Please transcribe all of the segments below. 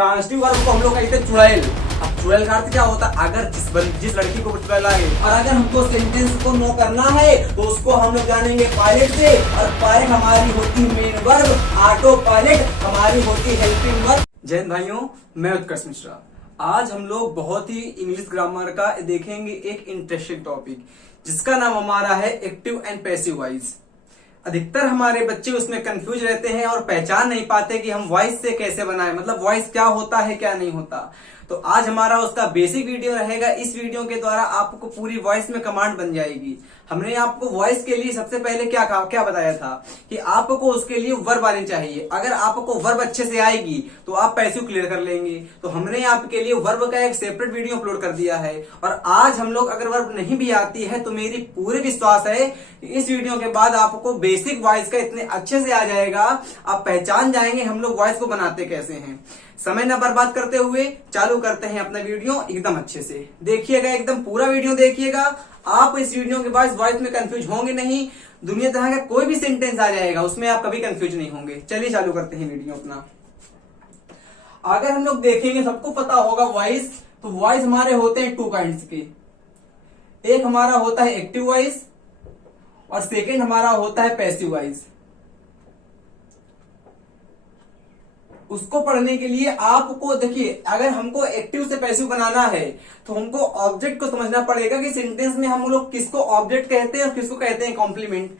Transitive verb को हम लोग कहते हैं चुड़ैल। अब चुड़ैल का अर्थ क्या होता है? अगर जिस लड़की को चुड़ैला है, और अगर हमको सेंटेंस को नो करना है तो उसको हम लोग जानेंगे पायलट से, और पायलट हमारी होती है मेन वर्ब, ऑटो पायलट हमारी होती है हेल्पिंग वर्ब। जय हिंद भाइयों, मैं उत्कर्ष मिश्रा। आज हम लोग बहुत ही इंग्लिश ग्रामर का देखेंगे एक इंटरेस्टिंग टॉपिक, जिसका नाम हमारा है एक्टिव एंड पैसिव वॉइस। अधिकतर हमारे बच्चे उसमें कंफ्यूज रहते हैं और पहचान नहीं पाते कि हम वॉइस से कैसे बनाएं, मतलब वॉइस क्या होता है क्या नहीं होता। तो आज हमारा उसका बेसिक वीडियो रहेगा। इस वीडियो के द्वारा आपको पूरी वॉइस में कमांड बन जाएगी। हमने आपको वॉइस के लिए सबसे पहले क्या बताया था कि आपको उसके लिए वर्ब आनी चाहिए। अगर आपको वर्ब अच्छे से आएगी तो आप पैसिव क्लियर कर लेंगे। तो हमने आपके लिए वर्ब का एक सेपरेट वीडियो अपलोड कर दिया है। और आज हम लोग अगर वर्ब नहीं भी आती है तो मेरी पूरी विश्वास है कि इस वीडियो के बाद आपको बेसिक वॉइस का इतने अच्छे से आ जाएगा, आप पहचान जाएंगे हम लोग वॉइस को बनाते कैसे हैं। समय न बर्बाद करते हुए चालू करते हैं अपना वीडियो। एकदम अच्छे से देखिएगा, एकदम पूरा वीडियो देखिएगा। आप इस वीडियो के बाद वॉइस में कंफ्यूज होंगे नहीं। दुनिया तरह का कोई भी सेंटेंस आ जाएगा, उसमें आप कभी कंफ्यूज नहीं होंगे। चलिए चालू करते हैं वीडियो अपना। अगर हम लोग देखेंगे, सबको पता होगा वॉइस, तो वॉइस हमारे होते हैं टू काइंड्स के। एक हमारा होता है एक्टिव वॉइस और सेकेंड हमारा होता है पैसिव वॉइस। उसको पढ़ने के लिए आपको देखिए, अगर हमको एक्टिव से पैसिव बनाना है तो हमको ऑब्जेक्ट को समझना पड़ेगा कि सेंटेंस में हम लोग किसको ऑब्जेक्ट कहते हैं और किसको कहते हैं कॉम्प्लीमेंट।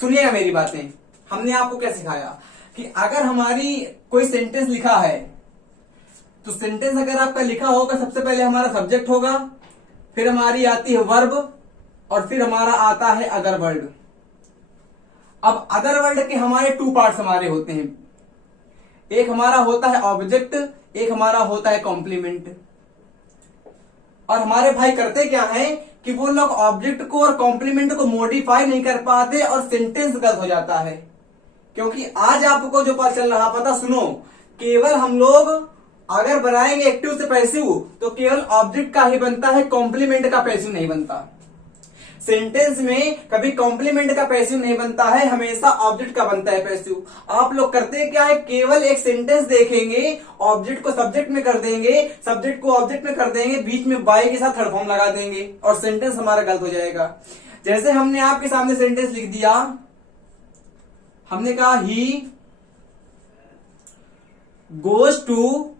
सुनिएगा मेरी बातें। हमने आपको क्या सिखाया कि अगर हमारी कोई सेंटेंस लिखा है तो सेंटेंस अगर आपका लिखा होगा, सबसे पहले हमारा सब्जेक्ट होगा, फिर हमारी आती है वर्ब और फिर हमारा आता है अदर वर्ड। अब अदर वर्ड के हमारे टू पार्ट्स हमारे होते हैं। एक हमारा होता है ऑब्जेक्ट, एक हमारा होता है कॉम्प्लीमेंट। और हमारे भाई करते क्या है कि वो लोग ऑब्जेक्ट को और कॉम्प्लीमेंट को मॉडिफाई नहीं कर पाते और सेंटेंस गलत हो जाता है। क्योंकि आज आपको जो पता चल रहा, पता सुनो, केवल हम लोग अगर बनाएंगे एक्टिव से पैसिव तो केवल ऑब्जेक्ट का ही बनता है, कॉम्प्लीमेंट का पैसिव नहीं बनता। सेंटेंस में कभी कॉम्प्लीमेंट का पैसिव नहीं बनता है, हमेशा ऑब्जेक्ट का बनता है पैसिव। आप लोग करते क्या है, केवल एक सेंटेंस देखेंगे, ऑब्जेक्ट को सब्जेक्ट में कर देंगे, सब्जेक्ट को ऑब्जेक्ट में कर देंगे, बीच में बाय के साथ थर्ड फॉर्म लगा देंगे और सेंटेंस हमारा गलत हो जाएगा। जैसे हमने आपके सामने सेंटेंस लिख दिया, हमने कहा ही गोज टू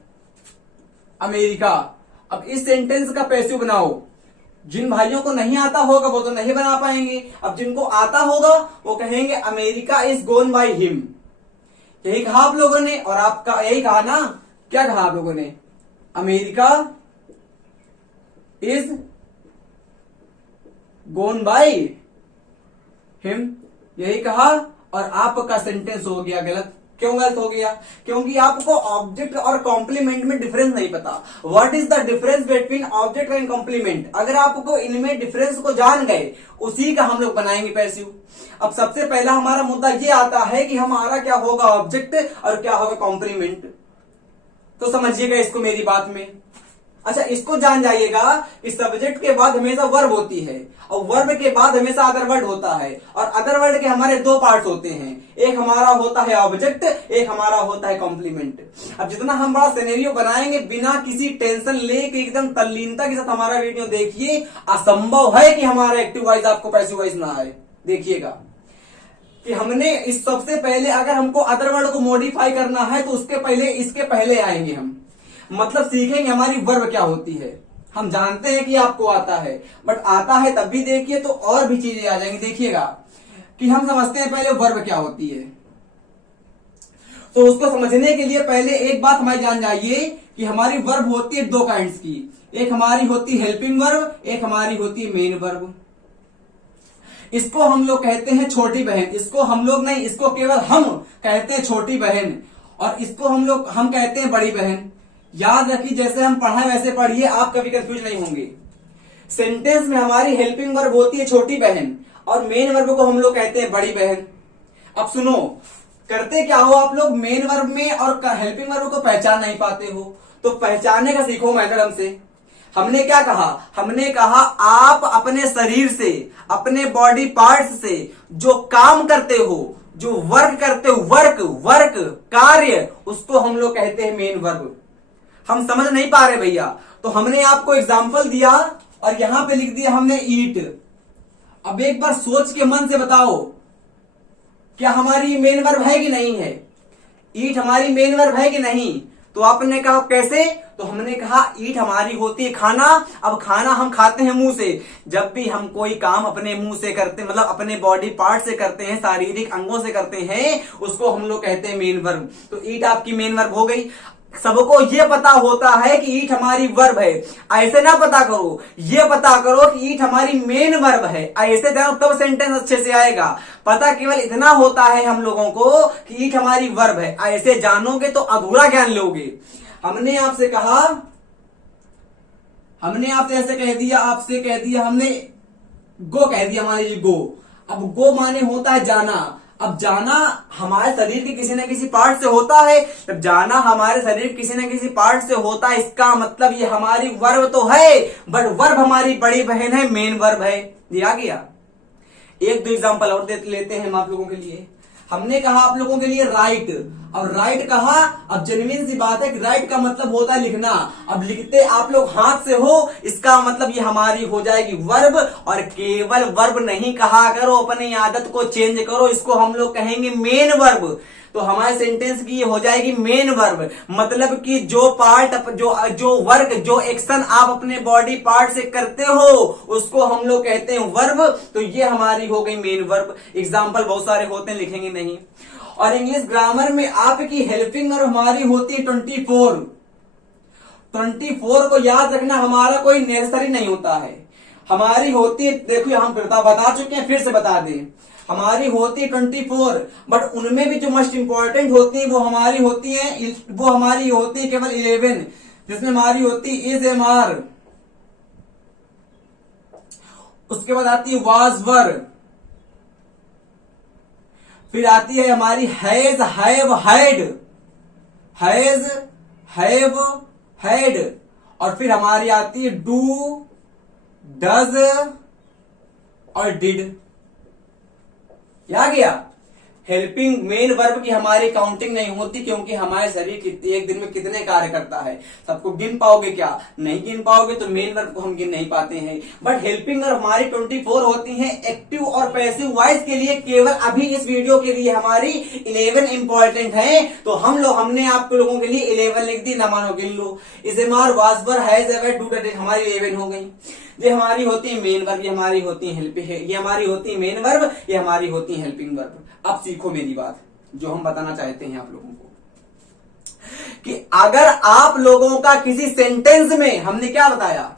अमेरिका। अब इस सेंटेंस का पैसिव बनाओ। जिन भाइयों को नहीं आता होगा वो तो नहीं बना पाएंगे। अब जिनको आता होगा वो कहेंगे America is gone by him. यही कहा आप लोगों ने, और आपका यही कहा ना, क्या कहा आप लोगों ने? America is gone by him, यही कहा, और आपका सेंटेंस हो गया गलत। क्यों गलत हो गया? क्योंकि आपको ऑब्जेक्ट और कॉम्प्लीमेंट में डिफरेंस नहीं पता। What is the difference between object and complement? अगर आपको इनमें डिफरेंस को जान गए, उसी का हम लोग बनाएंगे पैसिव। अब सबसे पहला हमारा मुद्दा ये आता है कि हमारा क्या होगा ऑब्जेक्ट और क्या होगा कॉम्प्लीमेंट। तो समझिएगा इसको मेरी बात में। अच्छा, इसको जान जाइएगा कि सब्जेक्ट के बाद हमेशा वर्ब होती है और वर्ब के बाद हमेशा अदर वर्ड होता है। और अदर वर्ड के हमारे दो पार्ट्स होते हैं, एक हमारा होता है ऑब्जेक्ट, एक हमारा होता है कॉम्प्लीमेंट। अब जितना हम बड़ा सिनेरियो बनाएंगे, बिना किसी टेंशन लेके एकदम तल्लीनता के साथ हमारा वीडियो देखिए। असंभव है कि हमारा एक्टिव वॉइस आपको पैसिव वॉइस ना आए। देखिएगा कि हमने इस सबसे पहले अगर हमको अदर वर्ड को मॉडिफाई करना है तो उसके पहले इसके पहले आएंगे हम, मतलब सीखेंगे हमारी वर्ब क्या होती है। हम जानते हैं कि आपको आता है, बट आता है तब भी देखिए तो और भी चीजें आ जाएंगी। देखिएगा कि हम समझते हैं पहले वर्ब क्या होती है। तो उसको समझने के लिए पहले एक बात हमारी जान जाइए कि हमारी वर्ब होती है दो काइंड्स की। एक हमारी होती है हेल्पिंग वर्ब, एक हमारी होती है मेन वर्ब। इसको हम लोग कहते हैं छोटी बहन। इसको हम लोग नहीं, इसको केवल हम कहते हैं छोटी बहन, और इसको हम कहते हैं बड़ी बहन। याद रखिए, जैसे हम पढ़ाए वैसे पढ़िए, आप कभी कंफ्यूज नहीं होंगे। सेंटेंस में हमारी हेल्पिंग वर्ब होती है छोटी बहन और मेन वर्ब को हम लोग कहते हैं बड़ी बहन। अब सुनो, करते क्या हो आप लोग, मेन वर्ब में और हेल्पिंग वर्ब को पहचान नहीं पाते हो, तो पहचानने का सीखो मेथड हमसे। हमने क्या कहा? हमने कहा आप अपने शरीर से, अपने बॉडी पार्ट्स से जो काम करते हो, जो वर्क करते हो, वर्क कार्य, उसको हम लोग कहते हैं मेन वर्ब। हम समझ नहीं पा रहे भैया, तो हमने आपको एग्जाम्पल दिया और यहां पे लिख दिया हमने ईट। अब एक बार सोच के मन से बताओ, क्या हमारी मेन वर्ब है कि नहीं है? ईट हमारी मेन वर्ब है कि नहीं? तो आपने कहा कैसे? तो हमने कहा ईट हमारी होती है खाना। अब खाना हम खाते हैं मुंह से। जब भी हम कोई काम अपने मुंह से करते, मतलब अपने बॉडी पार्ट से करते हैं, शारीरिक अंगों से करते हैं, उसको हम लोग कहते हैं मेन वर्ब। तो ईट आपकी मेन वर्ब हो गई। सबको ये पता होता है कि ईट हमारी वर्ब है, ऐसे ना पता करो, ये पता करो कि ईट हमारी मेन वर्ब है, ऐसे जानो तब सेंटेंस अच्छे से आएगा। पता केवल इतना होता है हम लोगों को कि ईट हमारी वर्ब है, ऐसे जानोगे तो अधूरा ज्ञान लोगे। हमने आपसे कहा, हमने आपसे ऐसे कह दिया, आपसे कह दिया हमने गो कह दिया, मान लीजिए गो। अब गो माने होता है जाना। अब जाना हमारे शरीर के किसी न किसी पार्ट से होता है। जब जाना हमारे शरीर के किसी न किसी पार्ट से होता है, इसका मतलब ये हमारी वर्ब तो है, बट वर्ब हमारी बड़ी बहन है, मेन वर्ब है। दिया गया। एक दो एग्जांपल और लेते हैं हम आप लोगों के लिए। हमने कहा आप लोगों के लिए राइट। अब राइट कहा, अब जेन्युइन सी बात है कि राइट का मतलब होता है लिखना। अब लिखते आप लोग हाथ से हो, इसका मतलब ये हमारी हो जाएगी वर्ब। और केवल वर्ब नहीं कहा करो, अपनी आदत को चेंज करो, इसको हम लोग कहेंगे मेन वर्ब। तो हमारे सेंटेंस की ये हो जाएगी मेन वर्ब। मतलब कि जो पार्ट, जो वर्क, जो एक्शन आप अपने बॉडी पार्ट से करते हो, उसको हम लोग कहते हैं वर्ब। तो ये हमारी हो गई मेन वर्ब। एग्जाम्पल बहुत सारे होते हैं, लिखेंगे नहीं। और इंग्लिश ग्रामर में आपकी हेल्पिंग वर्ब हमारी होती है 24। 24 को याद रखना हमारा कोई नेसेसरी नहीं होता है, हमारी होती है, देखो हम बता चुके हैं, फिर से बता दें, हमारी होती है 24। बट उनमें भी जो मोस्ट इंपॉर्टेंट होती है वो हमारी होती है, वो हमारी होती है केवल 11, जिसमें हमारी होती है इज एम आर। उसके बाद आती है वाज वर, फिर आती है हमारी has have had, has have had, और फिर हमारी आती है डू डज और डिड। आ गया। हेल्पिंग मेन वर्ब की हमारी काउंटिंग नहीं होती, क्योंकि हमारे शरीर एक दिन में कितने कार्य करता है, सबको गिन पाओगे क्या? नहीं गिन पाओगे, तो मेन वर्ब को हम गिन नहीं पाते हैं। बट हेल्पिंग वर्ब हमारी 24 होती हैं। एक्टिव और पैसिव वॉइस के लिए केवल अभी इस वीडियो के लिए हमारी 11 इंपॉर्टेंट है। तो हमने आप लोगों के लिए 11 लिख दी, ना मानो गिन लो। Is am are was were has ever do does हमारी 11 हो गई। ये हमारी होती है मेन वर्ब, ये हमारी होती है हेल्पिंग, ये हमारी होती है मेन वर्ब, ये हमारी होती है हेल्पिंग वर्ब। अब सीखो मेरी बात, जो हम बताना चाहते हैं आप लोगों को, कि अगर आप लोगों का किसी सेंटेंस में, हमने क्या बताया,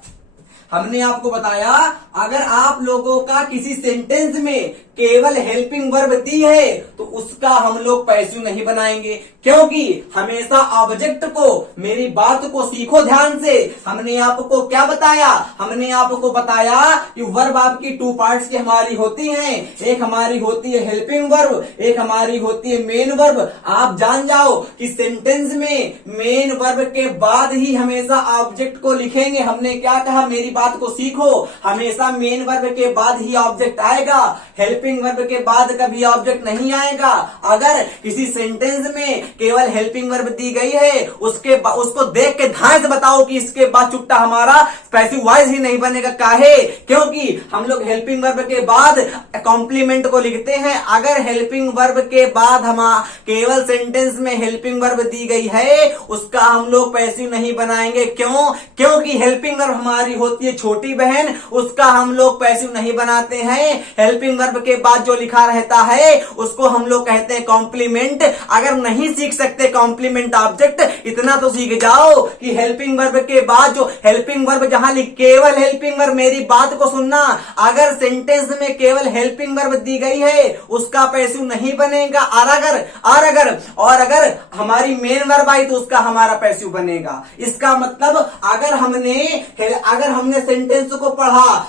हमने आपको बताया अगर आप लोगों का किसी सेंटेंस में केवल हेल्पिंग वर्ब दी है तो उसका हम लोग पैसिव नहीं बनाएंगे, क्योंकि हमेशा ऑब्जेक्ट को, मेरी बात को सीखो ध्यान से। हमने आपको क्या बताया, हमने आपको बताया कि वर्ब आपकी 2 पार्ट्स की हमारी होती हैं। एक हमारी होती है हेल्पिंग वर्ब, एक हमारी होती है मेन वर्ब। आप जान जाओ कि सेंटेंस में मेन वर्ब के बाद ही हमेशा ऑब्जेक्ट को लिखेंगे। हमने क्या कहा, मेरी बात को सीखो, हमेशा मेन वर्ब के बाद ही ऑब्जेक्ट आएगा, हेल्पिंग वर्ब के बाद कभी ऑब्जेक्ट नहीं आएगा। अगर किसी सेंटेंस में केवल हेल्पिंग वर्ब दी गई है, उसको देख के ध्यान से बताओ कि इसके बाद चुट्टा हमारा पैसिव वॉइस ही नहीं बनेगा। काहे? क्योंकि हम लोग हेल्पिंग वर्ब के बाद कॉम्प्लीमेंट को लिखते हैं। अगर हेल्पिंग वर्ब के बाद हम केवल सेंटेंस में हेल्पिंग वर्ब दी गई है, उसका हम लोग पैसिव नहीं बनाएंगे। क्यों? क्योंकि हेल्पिंग वर्ब हमारी होती है छोटी बहन, उसका हम लोग पैसिव नहीं बनाते हैं। हेल्पिंग वर्ब के बाद जो लिखा रहता है उसको हम लोग कहते हैं कॉम्प्लीमेंट। अगर नहीं सीख सकते कॉम्प्लीमेंट ऑब्जेक्ट, इतना तो सीख जाओ कि हेल्पिंग वर्ब के बाद जो हेल्पिंग वर्ब जहां केवल हेल्पिंग वर्ब, मेरी बात को सुनना, अगर सेंटेंस में केवल हेल्पिंग वर्ब दी गई है उसका पैसिव नहीं बनेगा। और अगर हमारी मेन वर्ब आई तो उसका हमारा पैसिव बनेगा। इसका मतलब अगर हमने सेंटेंस को पढ़ा,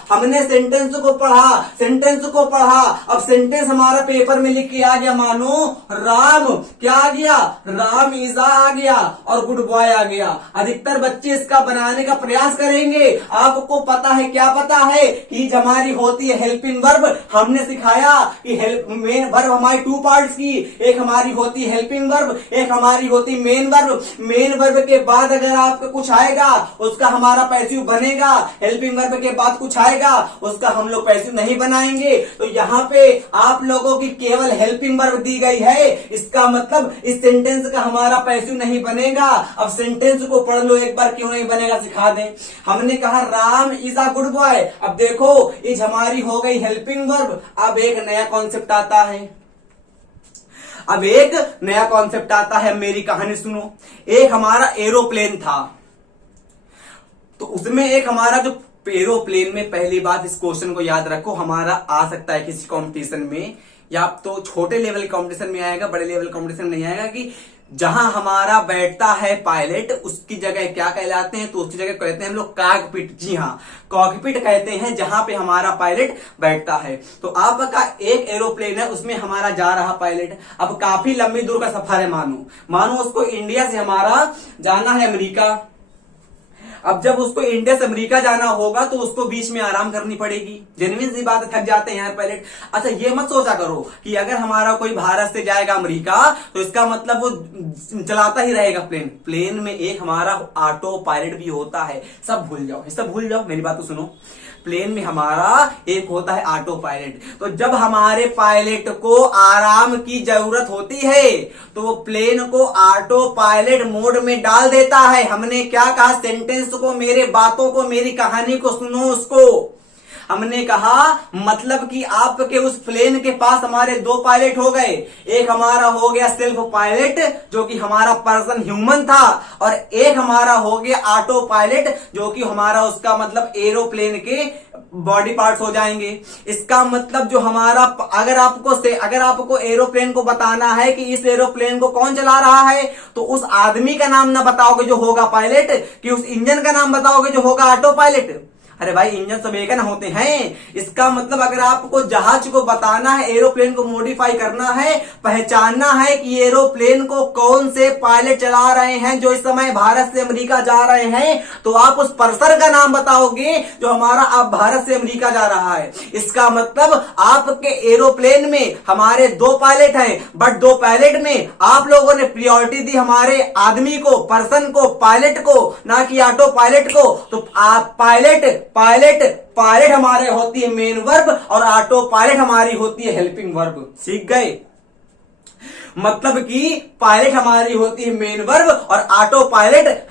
सेंटेंस को पढ़ा अब सेंटेंस हमारा पेपर में लिख के आ गया, मानो राम क्या आ गया, राम इज आ गया और गुड बॉय आ गया। अधिकतर बच्चे इसका बनाने का प्रयास करेंगे। आपको पता है, क्या पता है कि हमारी होती है हेल्पिंग वर्ब। हमने सिखाया कि हेल्प मेन वर्ब हमारी टू पार्ट्स की, एक हमारी होती है हेल्पिंग वर्ब, एक हमारी होती मेन वर्ब। मेन वर्ब के बाद अगर आपका कुछ आएगा उसका हमारा पैसिव बनेगा, हेल्पिंग वर्ब के बाद कुछ आएगा उसका हम लोग पैसिव नहीं बनाएंगे। तो यहाँ पे आप लोगों की केवल हेल्पिंग वर्ब दी गई है, इसका मतलब इस सेंटेंस का हमारा पैसिव नहीं बनेगा। अब सेंटेंस को पढ़ लो एक बार, क्यों नहीं बनेगा सिखा दें। हमने कहा Ram is a good boy, अब देखो इज हमारी हो गई हेल्पिंग वर्ब। अब एक नया कॉन्सेप्ट आता है, अब एक नया कॉन्सेप्ट आता है। मेरी कहानी सुनो। एक हमारा एरोप्लेन था, तो उसमें एक हमारा जो एरोप्लेन में, पहली बात इस क्वेश्चन को याद रखो, हमारा आ सकता है किसी कंपटीशन में, या तो छोटे लेवल कंपटीशन में आएगा, बड़े लेवल कंपटीशन में नहीं आएगा, कि जहां हमारा बैठता है पायलट उसकी जगह क्या कहलाते हैं, तो उसकी जगह कहते हैं हम लोग कॉकपिट। जी हाँ, कॉकपिट कहते हैं जहां पे हमारा पायलट बैठता है। तो आपका एक एरोप्लेन है, उसमें हमारा जा रहा पायलट। अब काफी लंबी दूर का सफर है, मानो उसको इंडिया से हमारा जाना है अमेरिका। अब जब उसको इंडिया से अमेरिका जाना होगा तो उसको बीच में आराम करनी पड़ेगी, जेन्युइन सी बात है, थक जाते हैं यार पायलट। अच्छा ये मत सोचा करो कि अगर हमारा कोई भारत से जाएगा अमेरिका तो इसका मतलब वो चलाता ही रहेगा प्लेन। प्लेन में एक हमारा ऑटो पायलट भी होता है, सब भूल जाओ, सब भूल जाओ, मेरी बात तो सुनो। प्लेन में हमारा एक होता है ऑटो पायलट। तो जब हमारे पायलट को आराम की जरूरत होती है तो वो प्लेन को ऑटो पायलट मोड में डाल देता है। हमने क्या कहा, सेंटेंस को, मेरे बातों को, मेरी कहानी को सुनो उसको। हमने कहा मतलब कि आपके उस प्लेन के पास हमारे दो पायलट हो गए। एक हमारा हो गया सेल्फ पायलट जो कि हमारा पर्सन ह्यूमन था, और एक हमारा हो गया ऑटो पायलट जो कि हमारा उसका मतलब एरोप्लेन के बॉडी पार्ट्स हो जाएंगे। इसका मतलब जो हमारा, अगर आपको एरोप्लेन को बताना है कि इस एरोप्लेन को कौन चला रहा है, तो उस आदमी का नाम ना बताओगे जो होगा पायलट, कि उस इंजन का नाम बताओगे जो होगा ऑटो पायलट। अरे भाई इंजन सब एक ना होते हैं। इसका मतलब अगर आपको जहाज को बताना है, एरोप्लेन को मॉडिफाई करना है, पहचानना है कि एरोप्लेन को कौन से पायलट चला रहे हैं जो इस समय भारत से अमेरिका जा रहे हैं, तो आप उस पर्सन का नाम बताओगे जो हमारा अब भारत से अमेरिका जा रहा है। इसका मतलब आपके एरोप्लेन में हमारे दो पायलट हैं, बट दो पायलट में आप लोगों ने प्रायोरिटी दी हमारे आदमी को, पर्सन को, पायलट को, ना कि ऑटो पायलट को। तो आप पायलट हमारे होती है मेन वर्ब और ऑटो पायलट हमारी होती है हेल्पिंग वर्ब। सीख गए? मतलब कि पायलट हमारी होती है मेन वर्ब और ऑटो पायलट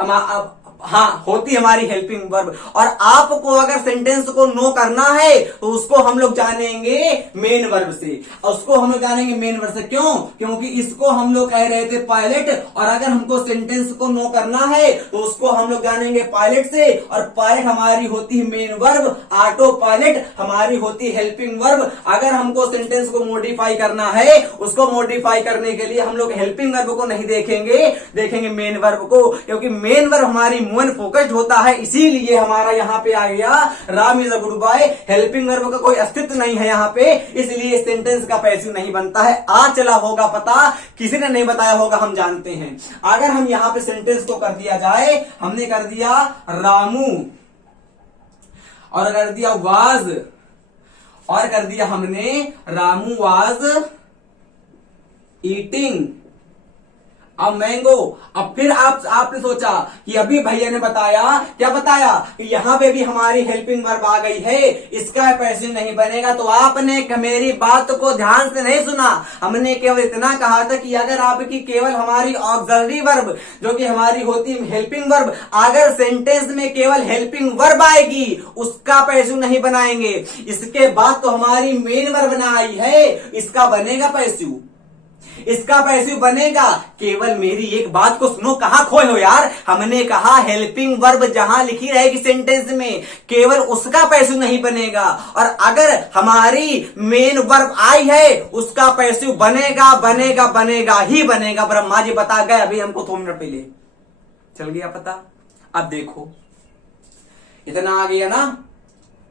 होती हमारी हेल्पिंग वर्ब। और आपको अगर सेंटेंस को नो करना है तो उसको हम लोग जानेंगे मेन वर्ब से, उसको हम लोग जानेंगे मेन वर्ब से। क्यों? क्योंकि इसको हम लोग कह रहे थे पायलट, और अगर हमको सेंटेंस को नो करना है तो उसको हम लोग जानेंगे पायलट से, और पायलट हमारी होती है मेन वर्ब, ऑटो पायलट हमारी होती है हेल्पिंग वर्ब। अगर हमको सेंटेंस को मॉडिफाई करना है, उसको मॉडिफाई करने के लिए हम लोग हेल्पिंग वर्ब को नहीं देखेंगे मेन वर्ब को, क्योंकि मेन वर्ब हमारी मून फोकस्ड होता है। इसीलिए हमारा यहां पे आ गया Ram is a good boy. Helping verb का कोई अस्तित्व नहीं है यहां पे, इसलिए सेंटेंस का पैसिव नहीं बनता है। आज चला होगा पता, किसी ने नहीं बताया होगा, हम जानते हैं। अगर हम यहां पे सेंटेंस को कर दिया जाए, हमने कर दिया रामू और कर दिया वाज, और कर दिया हमने रामू वाज ईटिंग अब मैंगो। अब फिर आपने सोचा कि अभी भैया ने बताया, क्या बताया, कि यहां पे भी हमारी हेल्पिंग वर्ब आ गई है, इसका पैसिव नहीं बनेगा। तो आपने मेरी बात को ध्यान से नहीं सुना। हमने केवल इतना कहा था कि अगर आपकी केवल हमारी ऑक्सिलरी वर्ब जो कि हमारी होती है हेल्पिंग वर्ब, अगर सेंटेंस में केवल हेल्पिंग वर्ब आएगी उसका पैसिव नहीं बनाएंगे। इसके बाद तो हमारी मेन वर्ब ना आई है, इसका बनेगा पैसिव, इसका पैसिव बनेगा। केवल मेरी एक बात को सुनो, कहां खोए हो यार। हमने कहा हेल्पिंग वर्ब जहां लिखी रहेगी सेंटेंस में केवल उसका पैसिव नहीं बनेगा, और अगर हमारी मेन वर्ब आई है उसका पैसिव बनेगा ही बनेगा। ब्रह्मा जी बता गए अभी हमको 2 मिनट पहले, चल गया पता। अब देखो इतना आ गया ना,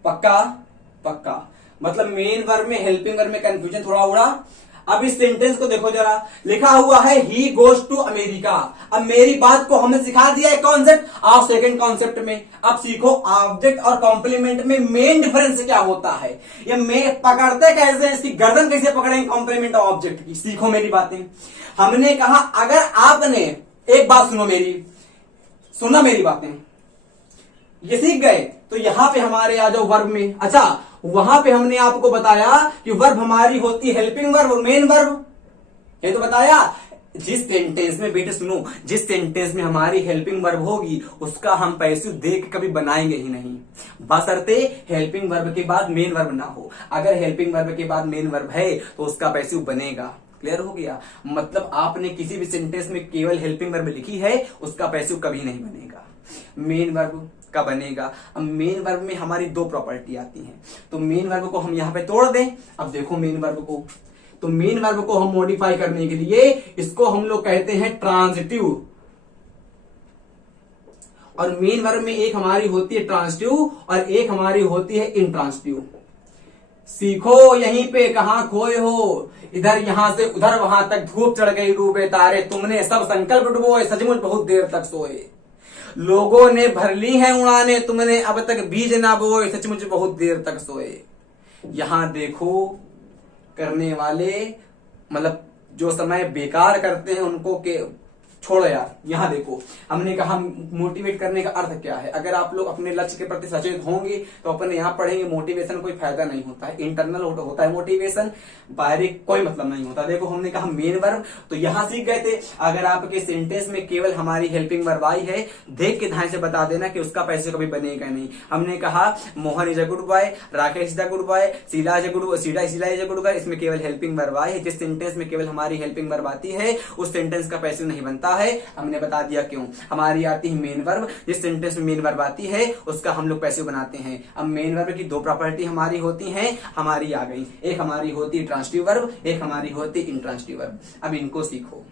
पक्का। मतलब मेन वर्ब में हेल्पिंग वर्ब में कंफ्यूजन थोड़ा उड़ा। अब इस सेंटेंस को देखो जरा, लिखा हुआ है ही गोज टू अमेरिका। अब मेरी बात को हमने सिखा दिया है कॉन्सेप्ट, आप सेकंड कॉन्सेप्ट में अब सीखो ऑब्जेक्ट और कॉम्प्लीमेंट में मेन डिफरेंस क्या होता है। ये मैं पकड़ते कैसे हैं, इसकी गर्दन कैसे पकड़ेंगे कॉम्प्लीमेंट और ऑब्जेक्ट की, सीखो मेरी बातें। हमने कहा अगर आपने, एक बात सुनो मेरी, सुना मेरी बातें, ये सीख गए तो यहां पे हमारे आ जाओ वर्ब में। अच्छा, वहां पे हमने आपको बताया कि वर्ब हमारी होती है हेल्पिंग वर्ब और मेन वर्ब, ये तो बताया। जिस सेंटेंस में, बेटे सुनो, जिस सेंटेंस में हमारी हेल्पिंग वर्ब होगी उसका हम पैसिव देख के कभी बनाएंगे ही नहीं, बशर्ते हेल्पिंग वर्ब के बाद मेन वर्ब ना हो। अगर हेल्पिंग वर्ब के बाद मेन वर्ब है तो उसका पैसिव बनेगा। क्लियर हो गया? मतलब आपने किसी भी सेंटेंस में केवल हेल्पिंग वर्ब लिखी है, उसका पैसिव कभी नहीं बनेगा, मेन वर्ब का बनेगा। अब मेन वर्ब में हमारी दो प्रॉपर्टी आती हैं, तो मेन वर्ब को हम यहां पे तोड़ दें। अब देखो मेन वर्ब को, तो मेन वर्ब को हम मॉडिफाई करने के लिए इसको हम लोग कहते हैं ट्रांजिटिव, और मेन वर्ब में एक हमारी होती है ट्रांजिटिव और एक हमारी होती है इंट्रांजिटिव। सीखो यहीं पे, कहां खोए हो, इधर यहां से उधर वहां तक धूप चढ़ गई डूबे तारे, तुमने सब संकल्प डुबोए, सचमुच बहुत देर तक सोए। लोगों ने भर ली है उड़ाने, तुमने अब तक बीज ना बोए, सचमुच बहुत देर तक सोए। यहां देखो, करने वाले मतलब जो समय बेकार करते हैं उनको के छोड़ो यार। यहां देखो, हमने कहा मोटिवेट करने का अर्थ क्या है। अगर आप लोग अपने लक्ष्य के प्रति सचेत होंगे तो अपने यहां पढ़ेंगे मोटिवेशन कोई फायदा नहीं होता है, इंटरनल होता है मोटिवेशन, बाहरी कोई मतलब नहीं होता। देखो हमने कहा मेन वर्ब, तो यहां सीख गए थे अगर आपके सेंटेंस में केवल हमारी हेल्पिंग वर्ब आई है, देख के ध्यान से बता देना कि उसका पैसे कभी बनेगा नहीं। हमने कहा Mohan is a good boy, Rakesh is a good boy, Sheela is a good girl, इसमें केवल हेल्पिंग वर्ब आई है। जिस सेंटेंस में केवल हमारी हेल्पिंग वर्ब आती है उस सेंटेंस का पैसे नहीं बनता है। हमने बता दिया क्यों। हमारी आती है मेन वर्ब, जिस सेंटेंस में मेन वर्ब आती है उसका हम लोग पैसिव बनाते हैं। अब मेन वर्ब की दो प्रॉपर्टी हमारी होती हैं, हमारी आ गई, एक हमारी होती है ट्रांजिटिव वर्ब, एक हमारी होती है इंट्रांजिटिव वर्ब। अब इनको सीखो,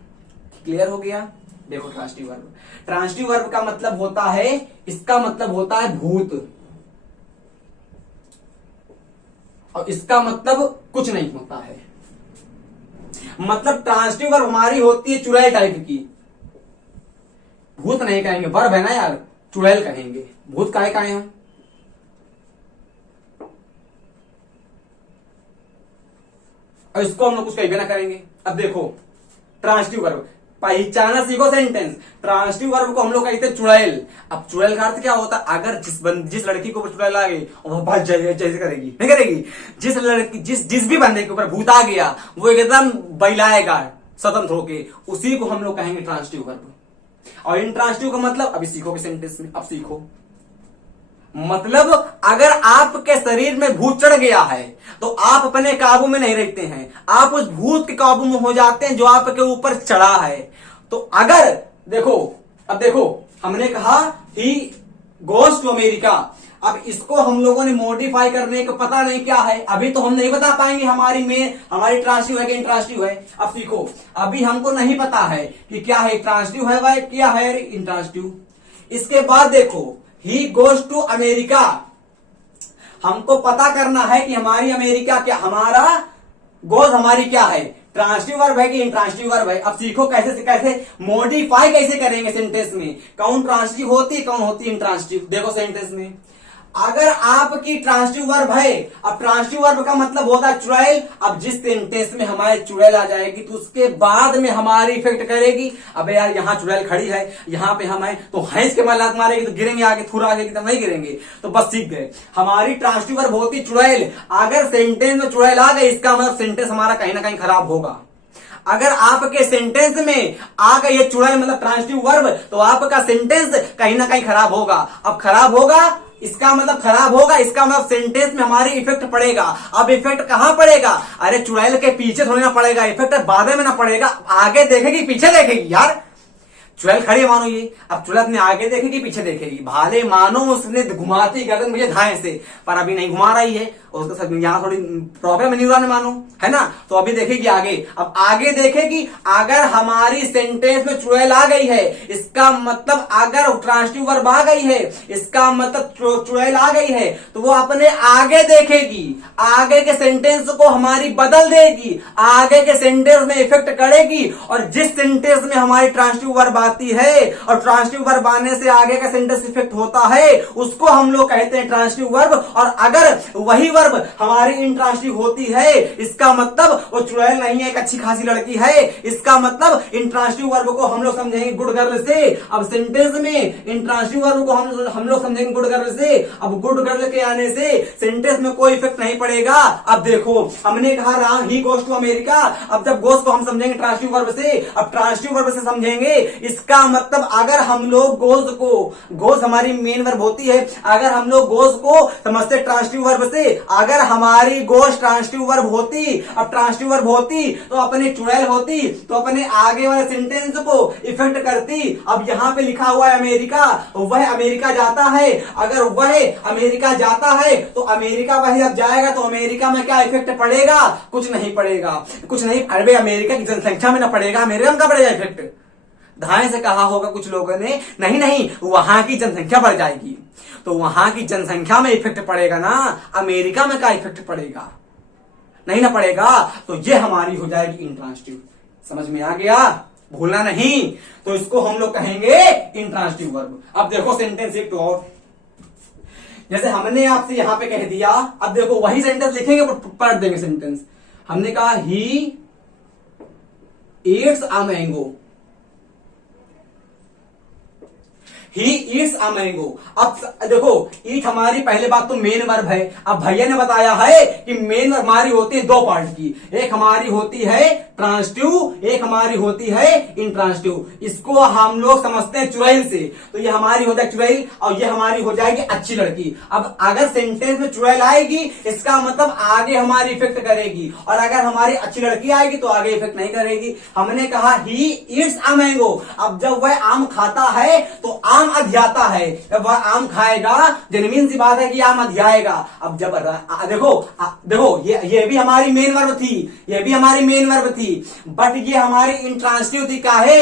क्लियर हो गया? देखो ट्रांजिटिव वर्ब, ट्रांजिटिव वर्ब का मतलब होता है, इसका मतलब होता है भूत, और इसका मतलब कुछ नहीं होता है। मतलब ट्रांजिटिव वर्ब हमारी होती है चुड़ैल टाइप की, भूत नहीं कहेंगे, वर्ब है ना यार, चुड़ैल कहेंगे, भूत काहे कहें हम। और इसको हम लोग कुछ कहीं भी ना करेंगे। अब देखो ट्रांजिटिव वर्ब पहचाना सीखो सेंटेंस। ट्रांजिटिव वर्ब को हम लोग कहते हैं चुड़ैल। अब चुड़ैल का अर्थ क्या होता है, अगर जिस लड़की के ऊपर चुड़ैल आ गई वो भाग जाएगी, जैसे करेगी नहीं करेगी, जिस लड़की जिस भी बंदे के ऊपर भूत आ गया वो एकदम बैलाएगा स्वतंत्र होके, उसी को हम लोग कहेंगे ट्रांजिटिव वर्ब। और इंट्रांजिटिव का मतलब अभी सीखोगे सेंटेंस में। अब सीखो, मतलब अगर आपके शरीर में भूत चढ़ गया है तो आप अपने काबू में नहीं रहते हैं, आप उस भूत के काबू में हो जाते हैं जो आपके ऊपर चढ़ा है। तो अगर देखो, अब देखो हमने कहा ही गोज टू अमेरिका, अब इसको हम लोगों ने मॉडिफाई करने का पता नहीं क्या है, अभी तो हम नहीं बता पाएंगे हमारी ट्रांजिटिव है कि इंट्रांजिटिव है। अब सीखो, अभी हमको नहीं पता है कि क्या है ट्रांजिटिव है भाई, क्या है इंट्रांजिटिव। इसके बाद देखो ही गोज टू अमेरिका, हमको पता करना है कि हमारी अमेरिका क्या, हमारा गोज हमारी क्या है, ट्रांजिटिव वर्ब है कि इंट्रांजिटिव वर्ब है। अब सीखो कैसे मॉडिफाई कैसे करेंगे सेंटेंस में, कौन ट्रांजिटिव होती कौन होती इंट्रांजिटिव। देखो सेंटेंस में अगर आपकी ट्रांजिटिव वर्ब है, अब ट्रांजिटिव वर्ब का मतलब होता है चुड़ैल। अब जिस सेंटेंस में हमारी चुड़ैल आ जाएगी तो उसके बाद में हमारी इफेक्ट करेगी। अबे यार यहाँ चुड़ैल खड़ी है, यहाँ पे हम है तो हैंस के लात मारेगी तो गिरेंगे आगे, थूरा आगे तो नहीं गिरेंगे। तो बस सीख गए, हमारी ट्रांजिटिव वर्ब होती चुड़ैल। अगर सेंटेंस में चुड़ैल आ गई इसका मतलब सेंटेंस हमारा कहीं ना कहीं खराब होगा। अगर आपके सेंटेंस में आ गई ये चुड़ैल मतलब ट्रांजिटिव वर्ब तो आपका सेंटेंस कहीं ना कहीं खराब होगा। अब खराब होगा इसका मतलब खराब होगा, इसका मतलब सेंटेंस में हमारी इफेक्ट पड़ेगा। अब इफेक्ट कहां पड़ेगा, अरे चुड़ैल के पीछे थोड़ी ना पड़ेगा, इफेक्ट बाद में ना पड़ेगा, आगे देखेगी पीछे देखेगी। यार चुड़ैल खड़ी है मानो ये, अब चुड़ैल अपने आगे देखेगी पीछे देखेगी, भाले मानो उसने घुमाती गर्दन मुझे धाए से, पर अभी नहीं घुमा रही है। उसका सब यहाँ थोड़ी प्रॉब्लम नहीं हुआ मानो, है ना। तो अभी देखेगी आगे, अब आगे देखेगी अगर हमारी सेंटेंस में चुड़ैल आ गई है, इसका मतलब अगर ट्रांसिटिव वर्ब आ गई है, इसका मतलब चुड़ैल आ गई है, तो वो अपने आगे देखेगी, आगे के सेंटेंस को हमारी बदल देगी, आगे के सेंटेंस में इफेक्ट करेगी। और जिस सेंटेंस में हमारी ट्रांसिटिव वर्ब आती है और ट्रांसिटिव वर्ब आने से आगे का सेंटेंस इफेक्ट होता है, उसको हम लोग कहते हैं ट्रांसिटिव वर्ब। और अगर वही वर्ब हमारी इंट्रांसिटिव होती है, इसका मतलब वो चुड़ैल नहीं है, एक अच्छी खासी लड़की है, इसका मतलब इंट्रांसिटिव वर्ब को हम लोग समझेंगे गुड गर्ल से। अब सेंटेंस में इंट्रांसिटिव वर्ब को हम लोग समझेंगे गुड गर्ल से। अब गुड गर्ल के आने से सेंटेंस में कोई इफेक्ट नहीं पड़ेगा। अब देखो हमने कहा ही गोस टू अमेरिका, अब जब गोस को हम समझेंगे ट्रांसिटिव वर्ब से, अब ट्रांसिटिव वर्ब से समझेंगे, इसका मतलब अगर हम लोग गोस को, गोस हमारी मेन वर्ब होती है, अगर हम लोग गोस को समझते ट्रांसिटिव वर्ब से, अगर हमारी गोस ट्रांसिटिव वर्ब होती, अब ट्रांसिटिव वर्ब होती तो अपने चुड़ैल होती, तो अपने आगे वाले सेंटेंस को इफेक्ट करती। अब यहां पे लिखा हुआ है अमेरिका, वह अमेरिका जाता है, अगर वह अमेरिका जाता है तो अमेरिका वही अब जाएगा, तो अमेरिका में क्या इफेक्ट पड़ेगा? कुछ नहीं पड़ेगा, कुछ नहीं। अरे अमेरिका की जनसंख्या में ना पड़ेगा, अमेरिका में क्या पड़ेगा इफेक्ट? धाए से कहा होगा कुछ लोगों ने, नहीं नहीं वहां की जनसंख्या बढ़ जाएगी, तो वहां की जनसंख्या में इफेक्ट पड़ेगा ना, अमेरिका में क्या इफेक्ट पड़ेगा? नहीं ना पड़ेगा। तो ये हमारी हो जाएगी इंट्रांसिटिव। समझ में आ गया? भूलना नहीं। तो इसको हम लोग कहेंगे इंट्रांसिटिव वर्ब। अब देखो सेंटेंस एक तो और, जैसे हमने आपसे यहां पे कह दिया, अब देखो वही सेंटेंस लिखेंगे, पढ़ देंगे सेंटेंस। हमने कहा he eats a mango, he eats a mango. अब देखो ईट हमारी पहले बात तो मेन वर्ब है। अब भैया ने बताया है कि मेन वर्ब हमारी होती है दो पार्ट की, एक हमारी होती है ट्रांसिटिव, एक हमारी होती है इंट्रांसिटिव। इसको हम लोग समझते हैं चुड़ैल से, तो ये हमारी हो जाएगी चुड़ैल और ये हमारी हो जाएगी अच्छी लड़की। अब अगर सेंटेंस में चुड़ैल आएगी, इसका मतलब आगे हमारी इफेक्ट करेगी, और अगर हमारी अच्छी लड़की आएगी तो आगे इफेक्ट नहीं करेगी। हमने कहा ही ईट्स अ मैंगो, अब जब वह आम खाता है तो आम अधियाता है, जब वह आम खाएगा जेन्युइन सी बात है कि आम अधियाएगा। अब जब देखो ये भी हमारी मेन वर्ब थी, ये भी हमारी मेन वर्ब थी, बट ये हमारी इंट्रांसिटिव थी। काहे?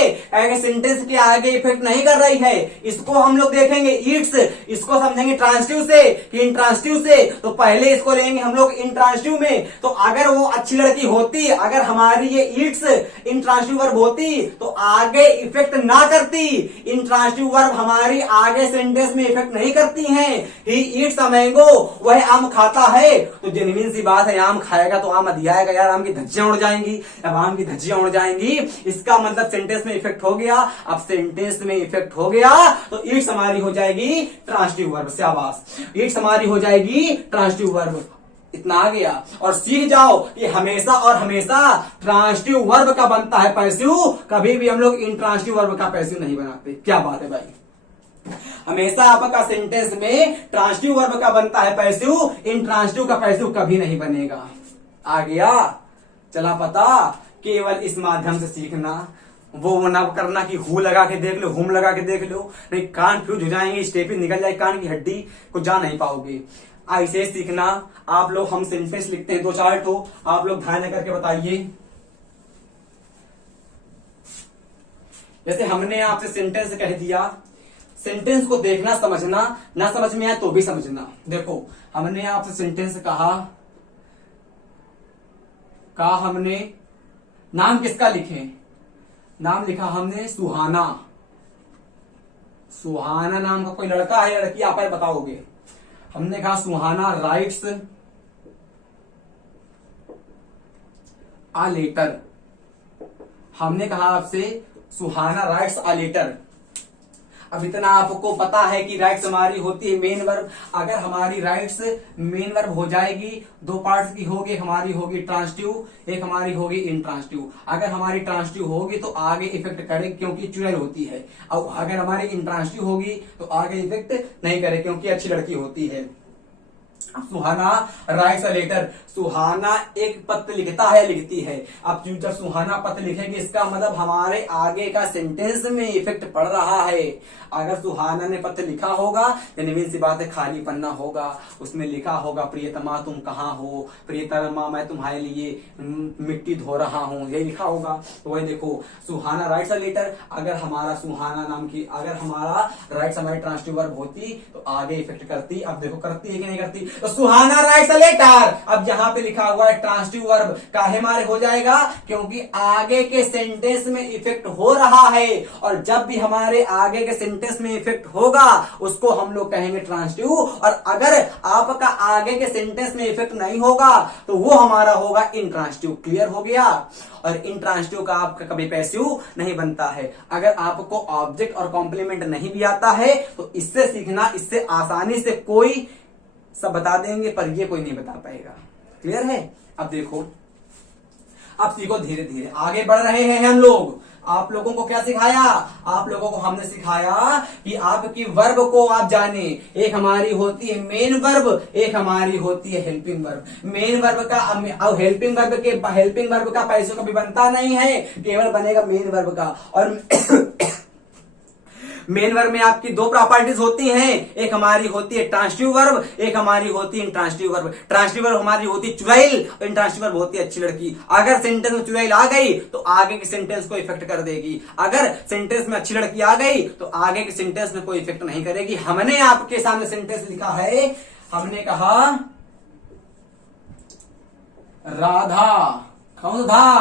सेंटेंस के आगे इफेक्ट नहीं कर रही है। इसको हम लोग देखेंगे ईट्स, इसको समझेंगे ट्रांसिटिव से कि इंट्रांसिटिव से, तो पहले इसको लेंगे हम लोग इंट्रांसिटिव में। तो अगर वो अच्छी लड़की होती, अगर हमारी ये ईट्स इंट्रांसिटिव वर्ब होती तो आगे इफेक्ट ना करती। इंट्रांसिटिव वर्ब हमारी आगे सेंटेंस में इफेक्ट नहीं करती हैं। ही ईट्स अ मैंगो, वह आम खाता है, तो जेन्युइन सी बात है आम खाएगा तो आम अधियाएगा। यार आम की धज्जियां उड़ जाएंगी, अब आम की धज्जियां उड़ जाएंगी, इसका मतलब सेंटेंस में इफेक्ट हो गया। अब सेंटेंस में इफेक्ट हो गया तो ईट्स हमारी हो जाएगी ट्रांसिटिव वर्ब। शाबाश, ईट्स हमारी हो जाएगी ट्रांसिटिव वर्ब। इतना आ गया। और सीख जाओ कि हमेशा और हमेशा ट्रांसिटिव वर्ब का बनता है पैसिव, कभी भी हम लोग इंट्रांसिटिव वर्ब का पैसिव नहीं बनाते। क्या बात है भाई? हमेशा आपका सेंटेंस में ट्रांसिटिव वर्ब का बनता है पैसिव, इंट्रांसिटिव का पैसिव कभी नहीं बनेगा। आ गया? चला पता? केवल इस माध्यम से सीखना, वो ना करना कि हु लगा के देख लो, हुम लगा के देख लो, नहीं कान फ्यूज हो जाएंगे, स्टेपिंग निकल जाए कान की हड्डी को, जा नहीं पाओगे। ऐसे सीखना। आप लोग, हम सेंटेंस लिखते हैं दो चार तो, आप लोग ध्यान करके बताइए। जैसे हमने आपसे सेंटेंस कह दिया, सेंटेंस को देखना, समझना, ना समझ में आए तो भी समझना। देखो हमने आपसे सेंटेंस कहा हमने, नाम किसका लिखे? नाम लिखा हमने सुहाना। सुहाना नाम का कोई लड़का है या लड़की, आप बताओगे। हमने कहा सुहाना राइट्स आ लेटर। हमने कहा आपसे सुहाना राइट्स आ लेटर। अब इतना आपको पता है कि राइट्स हमारी होती है मेन वर्ब। अगर हमारी राइट्स मेन वर्ब हो जाएगी, दो पार्ट्स की होगी, हमारी होगी ट्रांसिटिव, एक हमारी होगी इंट्रांसिटिव। अगर हमारी ट्रांसिटिव होगी तो आगे इफेक्ट करेगी क्योंकि चुड़ैल होती है, और अगर हमारी इंट्रांसिटिव होगी तो आगे इफेक्ट नहीं करे क्योंकि अच्छी लड़की होती है। सुहाना राइट्स अ लेटर, सुहाना एक पत्र लिखता है, लिखती है। अब जब सुहाना पत्र लिखेगी इसका मतलब हमारे आगे का सेंटेंस में इफेक्ट पड़ रहा है। अगर सुहाना ने पत्र लिखा होगा तो नवीन सी बात है, खाली पन्ना होगा, उसमें लिखा होगा प्रियतमा तुम कहाँ हो, प्रियतमा मैं तुम्हारे लिए मिट्टी धो रहा हूं, यही लिखा होगा। तो वही देखो, सुहाना राइट्स अ लेटर, अगर हमारा सुहाना नाम की, अगर हमारा राइट्स हमारी ट्रांसटिव वर्ब होती तो आगे इफेक्ट करती। अब देखो करती है कि नहीं करती, तो सुहाना राइट्स अ लेटर, अब यहाँ पे लिखा हुआ है ट्रांसटिव वर्ब, काहे मारे हो जाएगा, क्योंकि आगे के सेंटेंस में इफेक्ट हो रहा है, और जब भी हमारे आगे के सेंटेंस में इफेक्ट होगा उसको हम लोग कहेंगे ट्रांसटिव, और अगर आपका आगे के सेंटेंस में इफेक्ट नहीं होगा तो वो हमारा होगा इंट्रांसटिव। क्लियर हो गया। और इंट्रांसटिव का आपका कभी पैसिव नहीं बनता है। अगर आपको ऑब्जेक्ट और कॉम्प्लीमेंट नहीं भी आता है तो इससे सीखना, इससे आसानी से कोई सब बता देंगे पर ये कोई नहीं बता पाएगा। क्लियर है। अब देखो, अब सीखो, धीरे धीरे आगे बढ़ रहे हैं हम लोग। आप लोगों को क्या सिखाया, आप लोगों को हमने सिखाया कि आपकी वर्ब को आप जाने। एक हमारी होती है मेन वर्ब, एक हमारी होती है हेल्पिंग वर्ब। मेन वर्ब का अब हेल्पिंग वर्ब का पैसों कभी बनता नहीं है, केवल बनेगा मेन वर्ब का। और मेन वर्ब में आपकी दो प्रॉपर्टीज होती हैं, एक हमारी होती है ट्रांसटिव वर्ब, एक हमारी होती है इंट्रांसटिव वर्ब। ट्रांसटिव वर्ब हमारी होती है चुड़ैल, और इंट्रांसटिव वर्ब होती है अच्छी लड़की। अगर सेंटेंस में चुड़ैल आ गई तो आगे के सेंटेंस को इफेक्ट कर देगी, अगर सेंटेंस में अच्छी लड़की आ गई तो आगे के सेंटेंस में कोई इफेक्ट नहीं करेगी। हमने आपके सामने सेंटेंस लिखा है, हमने कहा राधा, कौन था,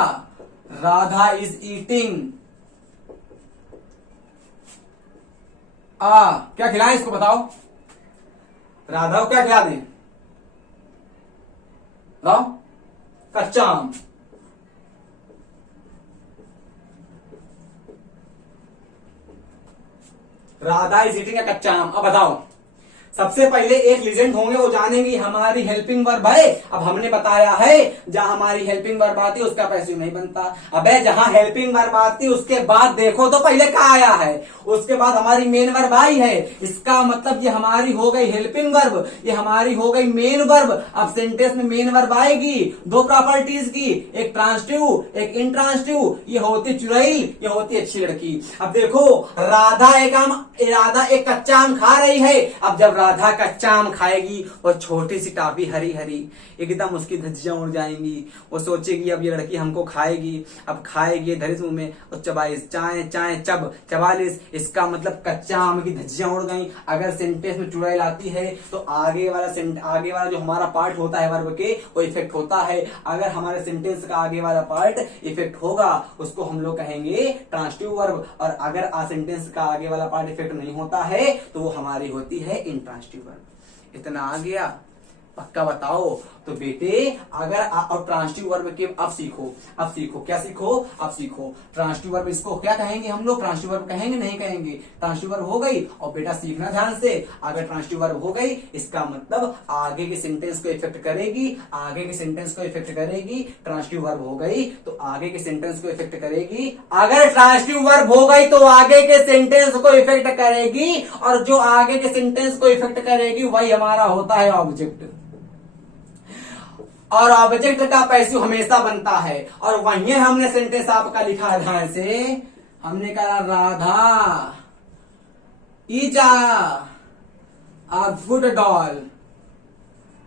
राधा इज ईटिंग क्या खिलाएं इसको बताओ, राधा को क्या खिला दें, बताओ, कच्चा आम। राधा इज ईटिंग का कच्चा आम। अब बताओ, सबसे पहले एक लीजेंड होंगे, वो जानेंगे हमारी हेल्पिंग वर्ब है। अब हमने बताया है जहां हमारी हेल्पिंग वर्ब आती है उसका पैसिव नहीं बनता। अबे जहां हेल्पिंग वर्ब आती है उसके बाद देखो तो पहले क्या आया है, उसके बाद हमारी मेन वर्ब आई है। इसका मतलब ये हमारी हो गई हेल्पिंग वर्ब, ये हमारी हो गई मेन वर्ब। अब सेंटेंस में मेन वर्ब आएगी दो प्रॉपर्टीज की, एक ट्रांसटिव एक इंट्रांसटिव। ये होती चुड़ैल, ये होती अच्छी लड़की। अब देखो, राधा एक कच्चा आम खा रही है। अब जब राधा कच्चा आम खाएगी और छोटी सी टाफी हरी हरी, एकदम उसकी धज्जियां उड़ जाएंगी। वो सोचेगी अब ये लड़की हमको खाएगी। अब खाएगी धरिस मुंह में और चबाइस, चाय चाय चब चबालिस, इसका मतलब कच्चा आम की धज्जियां उड़ गई। अगर सेंटेंस में चुड़ैल आती है तो आगे वाला जो हमारा पार्ट होता है वर्ब के, वो इफेक्ट होता है। अगर हमारे सेंटेंस का आगे वाला पार्ट इफेक्ट होगा उसको हम लोग कहेंगे ट्रांसटिव वर्ब, और अगर सेंटेंस का आगे वाला पार्ट इफेक्ट नहीं होता है तो वो हमारी होती है इंट्रांसटिव वर्ब। इतना आ गया, पक्का बताओ। तो बेटे अगर और ट्रांसटिव वर्ब के अब सीखो क्या सीखो, अब सीखो ट्रांसटिव वर्ब। इसको क्या कहेंगे हम लोग, ट्रांसटिव वर्ब कहेंगे नहीं कहेंगे, ट्रांसटिव वर्ब हो गई। और बेटा सीखना ध्यान से, अगर ट्रांसटिव वर्ब हो गई इसका मतलब आगे के सेंटेंस को इफेक्ट करेगी, आगे के सेंटेंस को इफेक्ट करेगी। ट्रांसटिव वर्ब हो गई तो आगे के सेंटेंस को इफेक्ट करेगी। अगर ट्रांसटिव वर्ब हो गई तो आगे के सेंटेंस को इफेक्ट करेगी, और जो आगे के सेंटेंस को इफेक्ट करेगी वही हमारा होता है ऑब्जेक्ट। और ऑब्जेक्ट का पैसिव हमेशा बनता है। और वहीं हमने सेंटेंस आपका लिखा है ध्यान से, हमने कहा Radha is a good doll.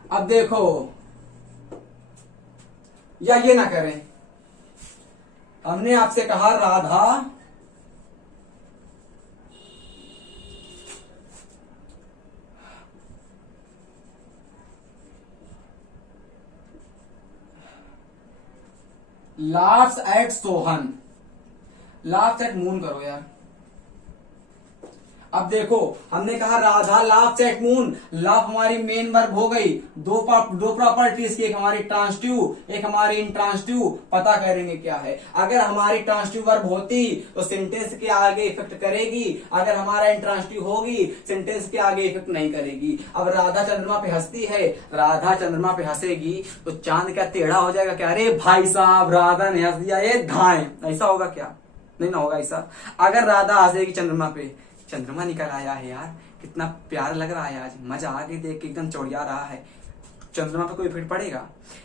अब देखो, या ये ना करें, हमने आपसे कहा Radha laughs at Sohan, laughs at moon करो यार। अब देखो, हमने कहा Radha laughs at moon, laugh हमारी मेन वर्ब हो गई। दो प्रॉपर्टीज की, एक हमारी ट्रांसटिव एक हमारी इंट्रांसटिव। पता करेंगे क्या है। अगर हमारी ट्रांसटिव वर्ब होती तो सेंटेंस के आगे इफेक्ट करेगी, अगर हमारा इंट्रांसटिव होगी सेंटेंस के आगे इफेक्ट नहीं करेगी। अब राधा चंद्रमा पे हंसती है, राधा चंद्रमा पे हंसेगी तो चांद क्या टेढ़ा हो जाएगा क्या, अरे भाई साहब राधा ने हंस दिया ये धाए, ऐसा होगा क्या, नहीं ना होगा ऐसा। अगर राधा हंसेगी चंद्रमा पे, चंद्रमा निकल आया है यार, कितना प्यार लग रहा है, आज मजा आ गई देख के, एकदम चौड़िया रहा है। चंद्रमा पे कोई इफेक्ट पड़ेगा?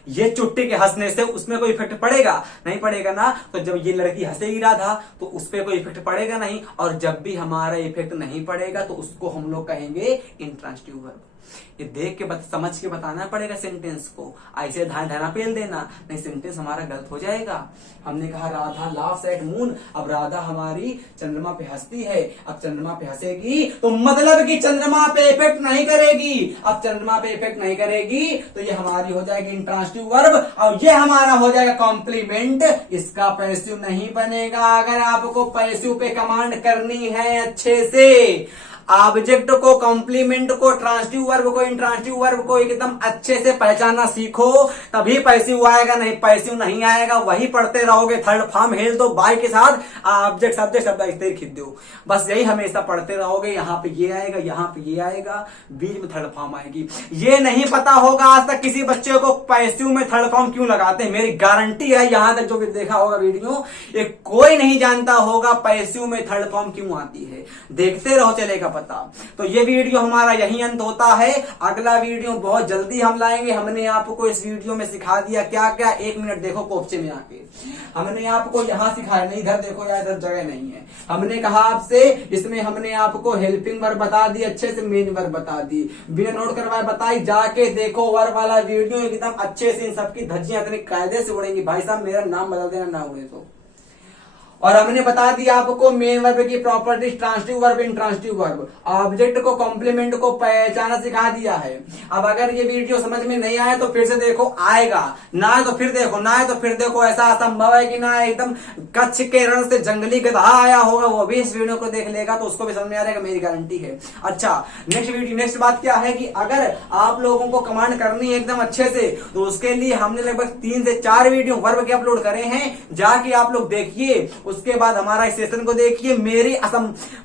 ये चुट्टी के हंसने से उसमें कोई इफेक्ट पड़ेगा? नहीं पड़ेगा ना। तो जब ये लड़की हंसेगी राधा तो उस पर कोई इफेक्ट पड़ेगा नहीं, और जब भी हमारा इफेक्ट नहीं पड़ेगा तो उसको हम लोग कहेंगे इंट्रांसिटिव वर्ब। ये देख के समझ के बताना पड़ेगा सेंटेंस को, ऐसे धाना पेल देना नहीं, सेंटेंस हमारा गलत हो जाएगा। हमने कहा राधा लाफ्स एट मून, अब राधा हमारी चंद्रमा पे हंसती है। अब चंद्रमा पे हंसेगी तो मतलब कि चंद्रमा पे इफेक्ट नहीं करेगी। अब चंद्रमा पे इफेक्ट नहीं करेगी तो ये हमारी हो जाएगी इंट्रांसिटिव वर्ब, और ये हमारा हो जाएगा कॉम्प्लीमेंट। इसका पैसिव नहीं बनेगा। अगर आपको पैसिव पे कमांड करनी है अच्छे से, ऑब्जेक्ट को, कॉम्प्लीमेंट को, ट्रांसिटिव वर्ब को, इंट्रांसिटिव वर्ब को एकदम अच्छे से पहचानना सीखो, तभी पैसिव आएगा, नहीं पैसिव नहीं आएगा। वही पढ़ते रहोगे, थर्ड फॉर्म हेल दो बाय के साथ, ऑब्जेक्ट सब्जेक्ट शब्द इस खींच दो, बस यही हमेशा पढ़ते रहोगे। यहाँ पे ये आएगा, यहाँ पे ये आएगा, बीच में थर्ड फॉर्म आएगी। ये नहीं पता होगा आज तक किसी बच्चे को पैसिव में थर्ड फॉर्म क्यों लगाते हैं, मेरी गारंटी है यहां तक जो भी देखा होगा वीडियो, ये कोई नहीं जानता होगा पैसिव में थर्ड फॉर्म क्यों आती है। देखते रहो, चलेगा पता। तो ये वीडियो हमारा यही अंत होता है। अगला वीडियो बहुत जल्दी हम लाएंगे। हमने आपको इस वीडियो में सिखा दिया क्या क्या, 1 मिनट देखो कोपचे में आके, हमने आपको यहां सिखाया, नहीं इधर देखो या इधर जगह नहीं है। हमने कहा आपसे, इसमें हमने आपको हेल्पिंग वर्ब बता दी, अच्छे से मेन वर्ब बता दी, बिना नोट करवाए बताई, जाके देखो वर्ब वाला वीडियो, एकदम अच्छे से इन सबकी धज्जियां इतने कायदे से उड़ेंगी। भाई साहब मेरा नाम बदल देना ना उड़े तो। और हमने बता दिया आपको मेन वर्ब की properties, transitive verb, intransitive verb, object को, कॉम्प्लीमेंट को पहचाना सिखा दिया है। अब अगर ये वीडियो समझ में नहीं आया तो फिर से देखो, आएगा ना है तो फिर देखो, ना है तो फिर देखो। ऐसा असंभव है कि ना एकदम कच्छ के रण से जंगली गधा आया होगा वो भी इस वीडियो को देख लेगा तो उसको भी समझ में आ जाएगा, मेरी गारंटी है। अच्छा, नेक्स्ट बात क्या है कि अगर आप लोगों को कमांड करनी है एकदम अच्छे से, तो उसके लिए हमने लगभग 3 से 4 वीडियो वर्ब के अपलोड करे हैं, जाके आप लोग देखिए। उसके बाद हमारा इस सेशन को देखिए। मेरी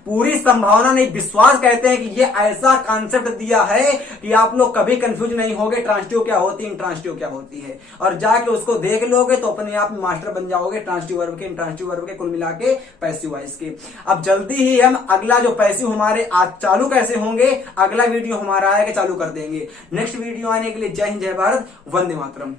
पूरी संभावना नहीं, विश्वास कहते हैं कि ये ऐसा कॉन्सेप्ट दिया है कि आप लोग कभी कंफ्यूज नहीं होगे, ट्रांसिटिव क्या होती है, इंट्रांसिटिव क्या होती है, और जाके उसको देख लोगे तो अपने आप मास्टर बन जाओगे ट्रांसिटिव वर्ब के, इंट्रांसिटिव वर्ब के, कुल मिला के पैसिव वॉइस के। अब जल्दी ही हम अगला जो पैसिव हमारे आज चालू कैसे होंगे, अगला वीडियो हमारा आएगा, चालू कर देंगे। नेक्स्ट वीडियो आने के लिए जय हिंद, जय भारत, वंदे मातरम।